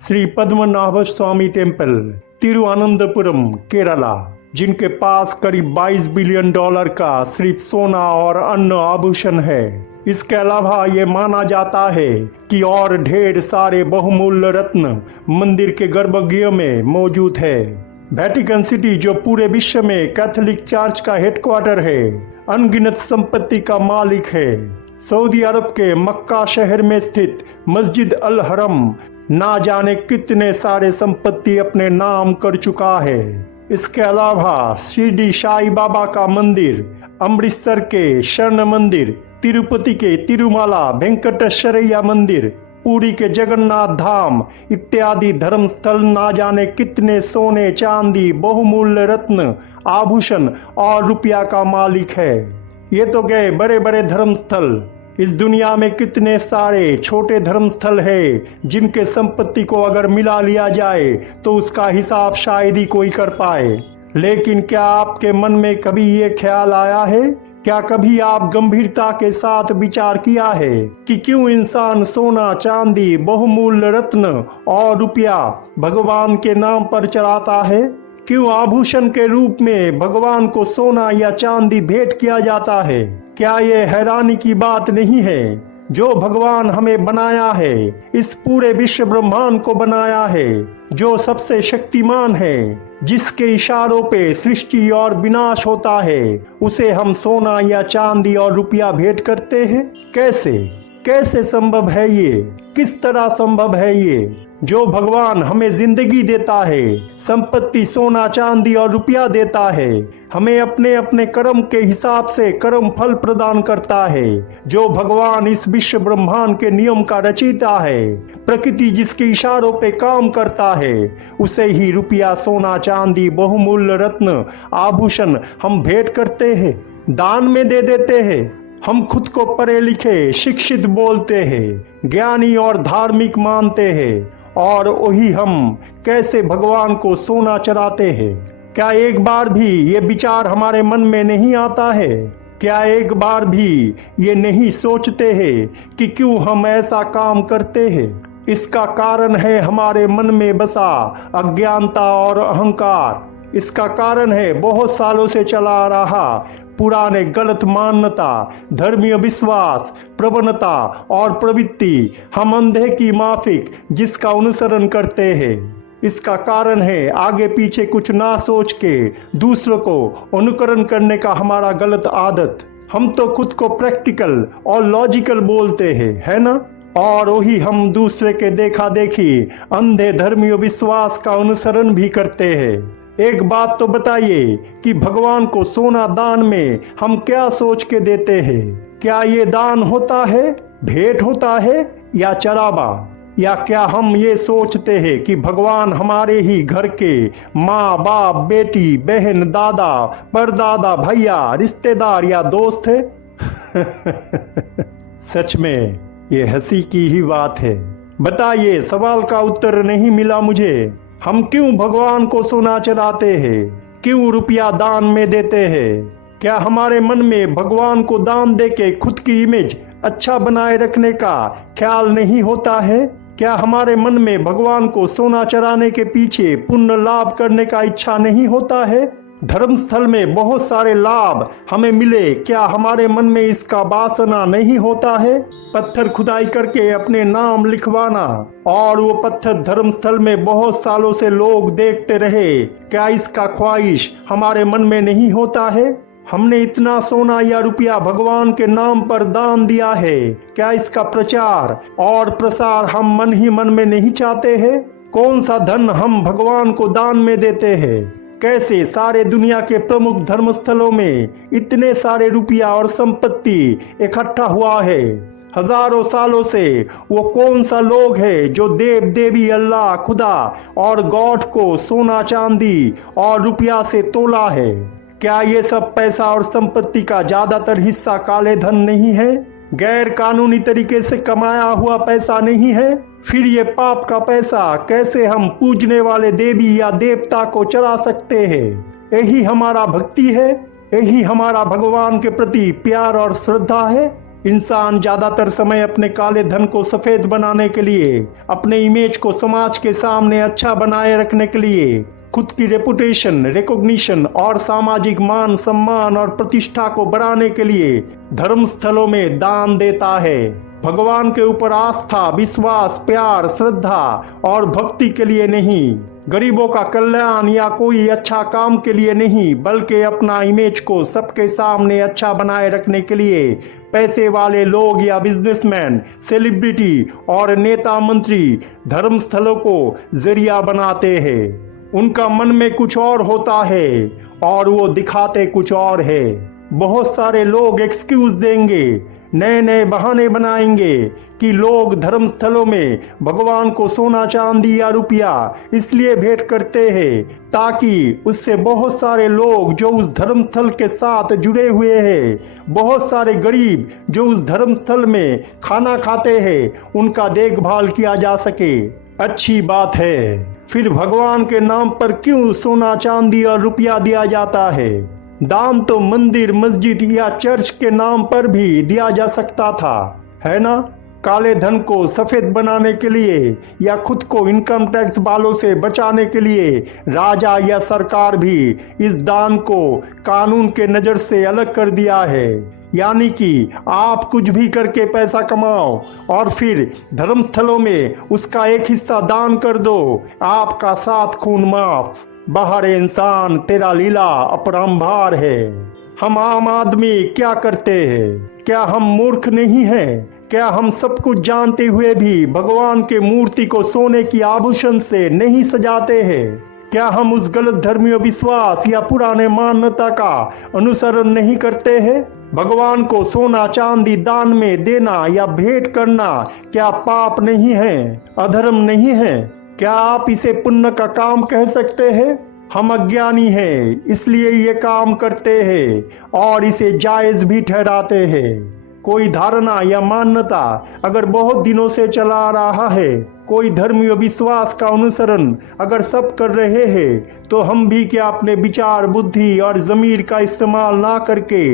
श्री पद्मनाभ स्वामी temple, Thiruvananthapuram, Kerala, जिनके पास करीब $22 billion का सिर्फ सोना और अन्य आभूषण है। इसके अलावा ये माना जाता है कि और ढेर सारे बहुमूल्य रत्न मंदिर के गर्भगृह में मौजूद है। वेटिकन सिटी, जो पूरे विश्व में कैथोलिक चर्च का हेडक्वार्टर है, अनगिनत संपत्ति का मालिक है। सऊदी अरब के मक्का शहर में स्थित मस्जिद अल हरम ना जाने कितने सारे संपत्ति अपने नाम कर चुका है। इसके अलावा शिरडी साई बाबा का मंदिर, अमृतसर के स्वर्ण मंदिर, तिरुपति के तिरुमाला वेंकटेश्वरैया मंदिर, पुरी के जगन्नाथ धाम इत्यादि धर्मस्थल ना जाने कितने सोने चांदी, बहुमूल्य रत्न, आभूषण और रुपया का मालिक है। ये तो गए बड़े बड़े धर्मस्थल। इस दुनिया में कितने सारे छोटे धर्मस्थल है जिनके संपत्ति को अगर मिला लिया जाए तो उसका हिसाब शायद ही कोई कर पाए। लेकिन क्या आपके मन में कभी ये ख्याल आया है, क्या कभी आप गंभीरता के साथ विचार किया है कि क्यों इंसान सोना चांदी, बहुमूल्य रत्न और रुपया भगवान के नाम पर चढ़ाता है? क्यों आभूषण के रूप में भगवान को सोना या चांदी भेंट किया जाता है? क्या ये हैरानी की बात नहीं है? जो भगवान हमें बनाया है, इस पूरे विश्व ब्रह्मांड को बनाया है, जो सबसे शक्तिमान है, जिसके इशारों पे सृष्टि और विनाश होता है, उसे हम सोना या चांदी और रुपया भेंट करते हैं? कैसे संभव है ये? किस तरह संभव है ये? जो भगवान हमें जिंदगी देता है, संपत्ति सोना चांदी और रुपया देता है, हमें अपने अपने कर्म के हिसाब से कर्म फल प्रदान करता है। जो भगवान इस विश्व ब्रह्मांड के नियम का रचयिता है, प्रकृति जिसके इशारों पे काम करता है, उसे ही रुपया, सोना चांदी, बहुमूल्य रत्न, आभूषण हम भेंट करते हैं, दान में दे देते हैं। हम खुद को पढ़े लिखे, शिक्षित बोलते हैं, ज्ञानी और धार्मिक मानते हैं, और वही हम कैसे भगवान को सोना चढ़ाते हैं? क्या एक बार भी ये विचार हमारे मन में नहीं आता है? क्या एक बार भी ये नहीं सोचते हैं कि क्यों हम ऐसा काम करते हैं? इसका कारण है हमारे मन में बसा अज्ञानता और अहंकार। इसका कारण है बहुत सालों से चला आ रहा पुराने गलत मान्यता, धर्मीय विश्वास, प्रवणता और प्रवृत्ति, हम अंधे की माफिक जिसका अनुसरण करते हैं। इसका कारण है आगे पीछे कुछ ना सोच के दूसरों को अनुकरण करने का हमारा गलत आदत। हम तो खुद को प्रैक्टिकल और लॉजिकल बोलते हैं, है ना? और वही हम दूसरे के देखा देखी अंधे धर्मीय विश्वास का अनुसरण भी करते हैं। एक बात तो बताइए कि भगवान को सोना दान में हम क्या सोच के देते हैं? क्या ये दान होता है, भेंट होता है या चढ़ावा? या क्या हम ये सोचते हैं कि भगवान हमारे ही घर के माँ बाप, बेटी, बहन, दादा, परदादा, भैया, रिश्तेदार या दोस्त है? सच में ये हंसी की ही बात है। बताइए, सवाल का उत्तर नहीं मिला मुझे। हम क्यों भगवान को सोना चढ़ाते हैं? क्यों रुपया दान में देते हैं? क्या हमारे मन में भगवान को दान देके खुद की इमेज अच्छा बनाए रखने का ख्याल नहीं होता है? क्या हमारे मन में भगवान को सोना चढ़ाने के पीछे पुण्य लाभ करने का इच्छा नहीं होता है? धर्मस्थल में बहुत सारे लाभ हमें मिले, क्या हमारे मन में इसका वासना नहीं होता है? पत्थर खुदाई करके अपने नाम लिखवाना और वो पत्थर धर्मस्थल में बहुत सालों से लोग देखते रहे, क्या इसका ख्वाहिश हमारे मन में नहीं होता है? हमने इतना सोना या रुपया भगवान के नाम पर दान दिया है, क्या इसका प्रचार और प्रसार हम मन ही मन में नहीं चाहते हैं? कौन सा धन हम भगवान को दान में देते हैं? कैसे सारे दुनिया के प्रमुख धर्मस्थलों में इतने सारे रुपया और संपत्ति इकट्ठा हुआ है? हजारों सालों से वो कौन सा लोग है जो देव देवी, अल्लाह, खुदा और गॉड को सोना चांदी और रुपया से तोला है? क्या ये सब पैसा और संपत्ति का ज्यादातर हिस्सा काले धन नहीं है? गैर कानूनी तरीके से कमाया हुआ पैसा नहीं है? फिर ये पाप का पैसा कैसे हम पूजने वाले देवी या देवता को चढ़ा सकते हैं? यही हमारा भक्ति है? यही हमारा भगवान के प्रति प्यार और श्रद्धा है? इंसान ज्यादातर समय अपने काले धन को सफेद बनाने के लिए, अपने इमेज को समाज के सामने अच्छा बनाए रखने के लिए, खुद की रेपुटेशन, रिकॉग्निशन और सामाजिक मान सम्मान और प्रतिष्ठा को बढ़ाने के लिए धर्म स्थलों में दान देता है। भगवान के ऊपर आस्था, विश्वास, प्यार, श्रद्धा और भक्ति के लिए नहीं, गरीबों का कल्याण या कोई अच्छा काम के लिए नहीं, बल्कि अपना इमेज को सबके सामने अच्छा बनाए रखने के लिए पैसे वाले लोग या बिजनेसमैन, सेलिब्रिटी और नेता मंत्री धर्म स्थलों को जरिया बनाते हैं। उनका मन में कुछ और होता है और वो दिखाते कुछ और है। बहुत सारे लोग एक्सक्यूज देंगे, नए नए बहाने बनाएंगे कि लोग धर्म स्थलों में भगवान को सोना चांदी या रुपया इसलिए भेंट करते हैं ताकि उससे बहुत सारे लोग जो उस धर्म स्थल के साथ जुड़े हुए हैं, बहुत सारे गरीब जो उस धर्म स्थल में खाना खाते हैं, उनका देखभाल किया जा सके। अच्छी बात है, फिर भगवान के नाम पर क्यों सोना चांदी और रुपया दिया जाता है? दान तो मंदिर, मस्जिद या चर्च के नाम पर भी दिया जा सकता था, है ना? काले धन को सफेद बनाने के लिए या खुद को इनकम टैक्स वालों से बचाने के लिए राजा या सरकार भी इस दान को कानून के नजर से अलग कर दिया है। यानी कि आप कुछ भी करके पैसा कमाओ और फिर धर्म स्थलों में उसका एक हिस्सा दान कर दो, आपका 7 खून माफ। बाहर इंसान तेरा लीला अपरंपार है। हम आम आदमी क्या करते हैं? क्या हम मूर्ख नहीं हैं? क्या हम सब कुछ जानते हुए भी भगवान के मूर्ति को सोने की आभूषण से नहीं सजाते हैं? क्या हम उस गलत धर्मीय विश्वास या पुराने मान्यता का अनुसरण नहीं करते हैं? भगवान को सोना चांदी दान में देना या भेंट करना क्या पाप नहीं है, अधर्म नहीं है? क्या आप इसे पुण्य का काम कह सकते हैं? हम अज्ञानी हैं, इसलिए ये काम करते हैं और इसे जायज भी ठहराते हैं। कोई धारणा या मान्यता अगर बहुत दिनों से चला आ रहा है, कोई धर्मीय विश्वास का अनुसरण अगर सब कर रहे हैं, तो हम भी क्या अपने विचार, बुद्धि और ज़मीर का इस्तेमाल ना करके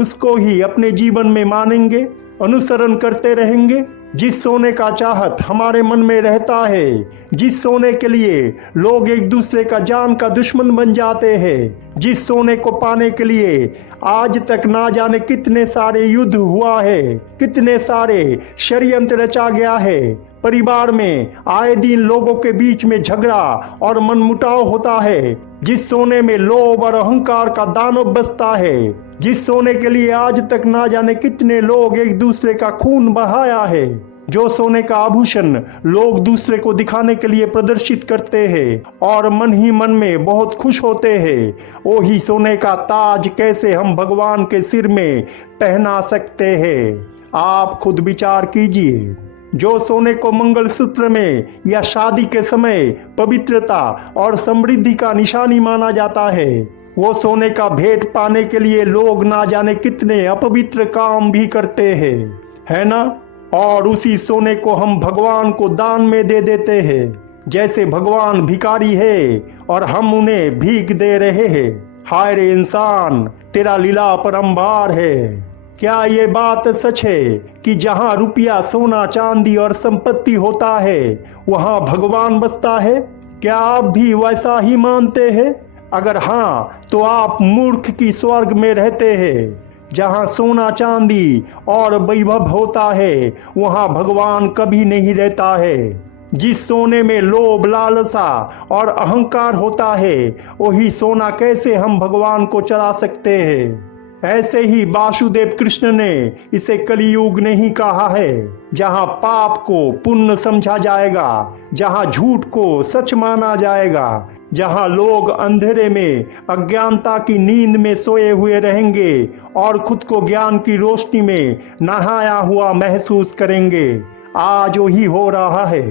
उसको ही अपने जीवन में मानेंगे, अनुसरण करते रहेंगे? जिस सोने का चाहत हमारे मन में रहता है, जिस सोने के लिए लोग एक दूसरे का जान का दुश्मन बन जाते हैं, जिस सोने को पाने के लिए आज तक ना जाने कितने सारे युद्ध हुआ है, कितने सारे षड्यंत्र रचा गया है, परिवार में आए दिन लोगों के बीच में झगड़ा और मनमुटाव होता है, जिस सोने में लोभ और अहंकार का दानव बसता है, जिस सोने के लिए आज तक ना जाने कितने लोग एक दूसरे का खून बहाया है, जो सोने का आभूषण लोग दूसरे को दिखाने के लिए प्रदर्शित करते हैं और मन ही मन में बहुत खुश होते हैं, वही सोने का ताज कैसे हम भगवान के सिर में पहना सकते हैं? आप खुद विचार कीजिए। जो सोने को मंगलसूत्र में या शादी के समय पवित्रता और समृद्धि का निशानी माना जाता है, वो सोने का भेंट पाने के लिए लोग ना जाने कितने अपवित्र काम भी करते हैं, है ना? और उसी सोने को हम भगवान को दान में दे देते हैं, जैसे भगवान भिखारी है और हम उन्हें भीख दे रहे हैं। हाय रे इंसान, तेरा लीला अपरंपार है। क्या ये बात सच है कि जहाँ रुपया, सोना, चांदी और संपत्ति होता है वहाँ भगवान बसता है? क्या आप भी वैसा ही मानते हैं? अगर हाँ, तो आप मूर्ख की स्वर्ग में रहते हैं। जहाँ सोना चांदी और वैभव होता है वहाँ भगवान कभी नहीं रहता है। जिस सोने में लोभ, लालसा और अहंकार होता है, वही सोना कैसे हम भगवान को चढ़ा सकते हैं? ऐसे ही वासुदेव कृष्ण ने इसे कलियुग नहीं कहा है, जहाँ पाप को पुण्य समझा जाएगा, जहाँ झूठ को सच माना जाएगा, जहाँ लोग अंधेरे में अज्ञानता की नींद में सोए हुए रहेंगे और खुद को ज्ञान की रोशनी में नहाया हुआ महसूस करेंगे। आज वही हो रहा है।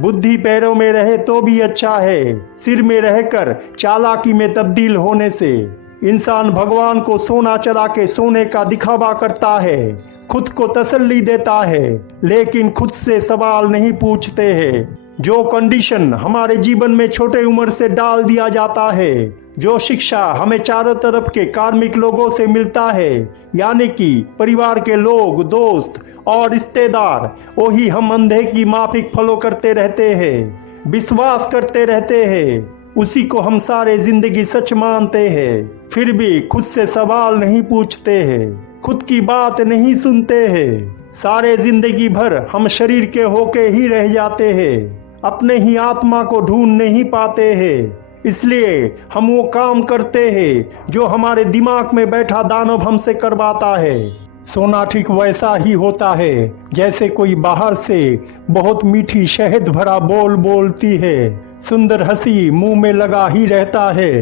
बुद्धि पैरों में रहे तो भी अच्छा है, सिर में रहकर चालाकी में तब्दील होने से। इंसान भगवान को सोना चढ़ा के सोने का दिखावा करता है, खुद को तसल्ली देता है, लेकिन खुद से सवाल नहीं पूछते हैं। जो कंडीशन हमारे जीवन में छोटे उम्र से डाल दिया जाता है, जो शिक्षा हमें चारों तरफ के कार्मिक लोगों से मिलता है, यानी कि परिवार के लोग, दोस्त और रिश्तेदार, वही हम अंधे की माफिक फॉलो करते रहते हैं, विश्वास करते रहते हैं, उसी को हम सारे जिंदगी सच मानते हैं। फिर भी खुद से सवाल नहीं पूछते हैं, खुद की बात नहीं सुनते हैं। सारे जिंदगी भर हम शरीर के होके ही रह जाते हैं, अपने ही आत्मा को ढूंढ नहीं पाते हैं। इसलिए हम वो काम करते हैं जो हमारे दिमाग में बैठा दानव हमसे करवाता है। सोना ठीक वैसा ही होता है जैसे कोई बाहर से बहुत मीठी शहद भरा बोल बोलती है, सुंदर हंसी मुंह में लगा ही रहता है,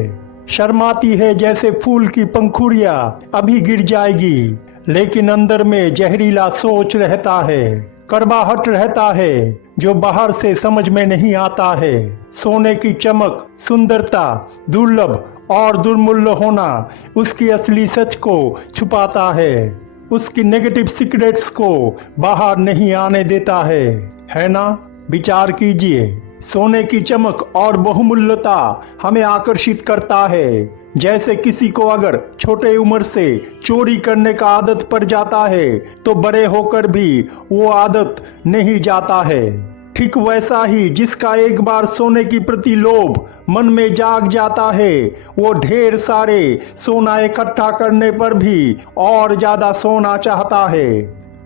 शर्माती है जैसे फूल की पंखुड़ियां अभी गिर जाएगी, लेकिन अंदर में जहरीला सोच रहता है, कड़वाहट रहता है जो बाहर से समझ में नहीं आता है। सोने की चमक, सुंदरता, दुर्लभ और दुर्मूल्य होना उसकी असली सच को छुपाता है, उसकी नेगेटिव सीक्रेट्स को बाहर नहीं आने देता है ना? विचार कीजिए, सोने की चमक और बहुमूल्यता हमें आकर्षित करता है। जैसे किसी को अगर छोटे उम्र से चोरी करने का आदत पड़ जाता है तो बड़े होकर भी वो आदत नहीं जाता है। ठीक वैसा ही जिसका एक बार सोने की प्रति लोभ मन में जाग जाता है, वो ढेर सारे सोना इकट्ठा करने पर भी और ज्यादा सोना चाहता है।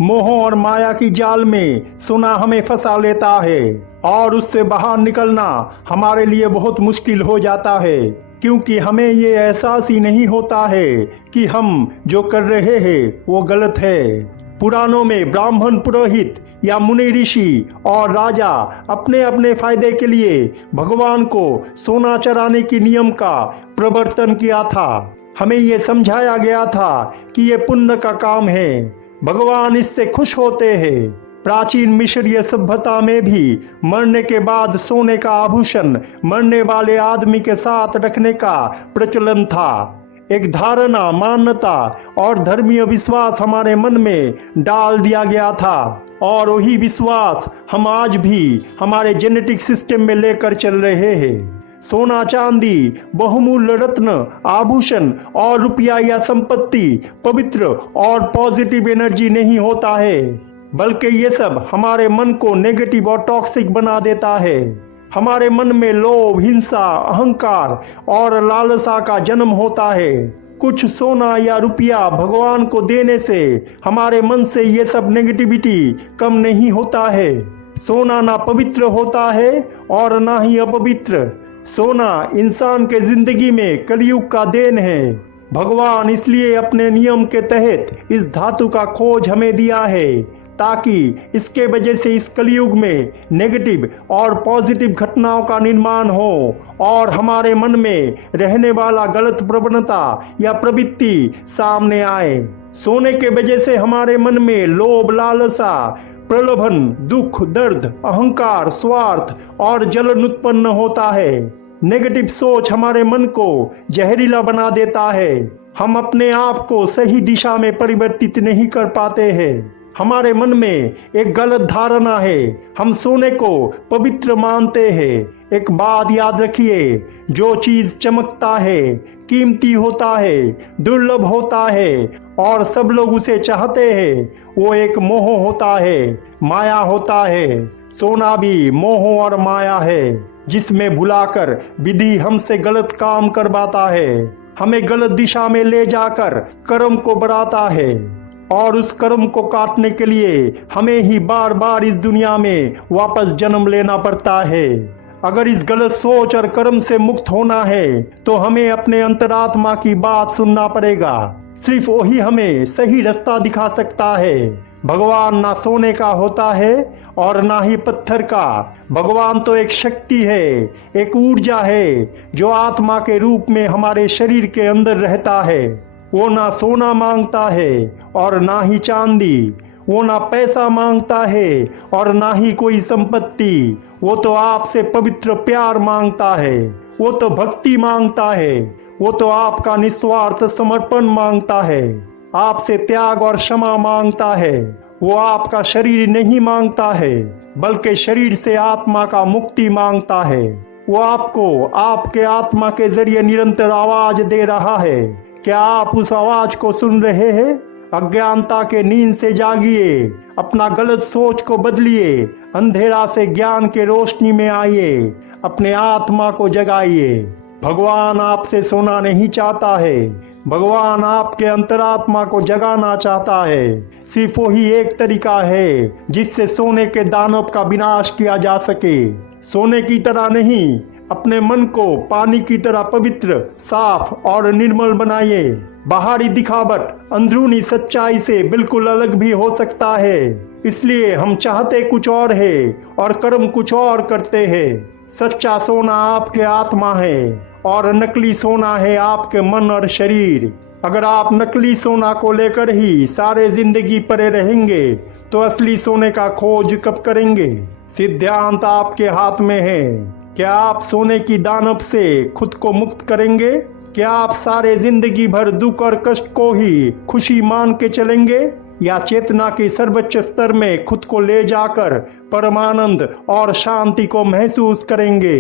मोह और माया की जाल में सोना हमें फंसा लेता है और उससे बाहर निकलना हमारे लिए बहुत मुश्किल हो जाता है, क्योंकि हमें ये एहसास ही नहीं होता है कि हम जो कर रहे हैं वो गलत है। पुराणों में ब्राह्मण, पुरोहित या मुनि, ऋषि और राजा अपने अपने फायदे के लिए भगवान को सोना चराने की नियम का प्रवर्तन किया था। हमें ये समझाया गया था कि ये पुण्य का काम है, भगवान इससे खुश होते हैं। प्राचीन मिस्रीय सभ्यता में भी मरने के बाद सोने का आभूषण मरने वाले आदमी के साथ रखने का प्रचलन था। एक धारणा, मान्यता और धर्मीय विश्वास हमारे मन में डाल दिया गया था और वही विश्वास हम आज भी हमारे जेनेटिक सिस्टम में लेकर चल रहे हैं। सोना, चांदी, बहुमूल्य रत्न, आभूषण और रुपया या संपत्ति पवित्र और पॉजिटिव एनर्जी नहीं होता है, बल्कि ये सब हमारे मन को नेगेटिव और टॉक्सिक बना देता है। हमारे मन में लोभ, हिंसा, अहंकार और लालसा का जन्म होता है। कुछ सोना या रुपया भगवान को देने से हमारे मन से ये सब नेगेटिविटी कम नहीं होता है। सोना ना पवित्र होता है और ना ही अपवित्र। सोना इंसान के जिंदगी में कलयुग का देन है। भगवान इसलिए अपने नियम के तहत इस धातु का खोज हमें दिया है, ताकि इसके वजह से इस कलयुग में नेगेटिव और पॉजिटिव घटनाओं का निर्माण हो और हमारे मन में रहने वाला गलत प्रवणता या प्रवृत्ति सामने आए। सोने के वजह से हमारे मन में लोभ, लालसा, प्रलोभन, दुख, दर्द, अहंकार, स्वार्थ और जलन उत्पन्न होता है। नेगेटिव सोच हमारे मन को जहरीला बना देता है। हम अपने आप को सही दिशा में परिवर्तित नहीं कर पाते हैं। हमारे मन में एक गलत धारणा है, हम सोने को पवित्र मानते हैं। एक बात याद रखिए, जो चीज चमकता है, कीमती होता है, दुर्लभ होता है और सब लोग उसे चाहते हैं, वो एक मोह होता है, माया होता है। सोना भी मोह और माया है, जिसमें भुलाकर विधि हमसे गलत काम करवाता है, हमें गलत दिशा में ले जाकर कर्म को बढ़ाता है और उस कर्म को काटने के लिए हमें ही बार बार इस दुनिया में वापस जन्म लेना पड़ता है। अगर इस गलत सोच और कर्म से मुक्त होना है तो हमें अपने अंतरात्मा की बात सुनना पड़ेगा। सिर्फ वही हमें सही रास्ता दिखा सकता है। भगवान ना सोने का होता है और ना ही पत्थर का। भगवान तो एक शक्ति है, एक ऊर्जा है जो आत्मा के रूप में हमारे शरीर के अंदर रहता है। वो ना सोना मांगता है और ना ही चांदी, वो ना पैसा मांगता है और ना ही कोई संपत्ति। वो तो आपसे पवित्र प्यार मांगता है, वो तो भक्ति मांगता है, वो तो आपका निस्वार्थ समर्पण मांगता है, आपसे त्याग और क्षमा मांगता है। वो आपका शरीर नहीं मांगता है, बल्कि शरीर से आत्मा का मुक्ति मांगता है। वो आपको आपके आत्मा के जरिए निरंतर आवाज दे रहा है। क्या आप उस आवाज को सुन रहे हैं? अज्ञानता के नींद से जागिए, अपना गलत सोच को बदलिए, अंधेरा से ज्ञान के रोशनी में आइए, अपने आत्मा को जगाइए। भगवान आपसे सोना नहीं चाहता है, भगवान आपके अंतरात्मा को जगाना चाहता है। सिर्फ वही एक तरीका है जिससे सोने के दानव का विनाश किया जा सके। सोने की तरह नहीं, अपने मन को पानी की तरह पवित्र, साफ और निर्मल बनाइए। बाहरी दिखावट अंदरूनी सच्चाई से बिल्कुल अलग भी हो सकता है, इसलिए हम चाहते कुछ और है और कर्म कुछ और करते हैं। सच्चा सोना आपके आत्मा है और नकली सोना है आपके मन और शरीर। अगर आप नकली सोना को लेकर ही सारे जिंदगी पड़े रहेंगे तो असली सोने का खोज कब करेंगे? सिद्धांत आपके हाथ में है। क्या आप सोने की दानव से खुद को मुक्त करेंगे? क्या आप सारे जिंदगी भर दुख और कष्ट को ही खुशी मान के चलेंगे, या चेतना के सर्वोच्च स्तर में खुद को ले जाकर परमानंद और शांति को महसूस करेंगे?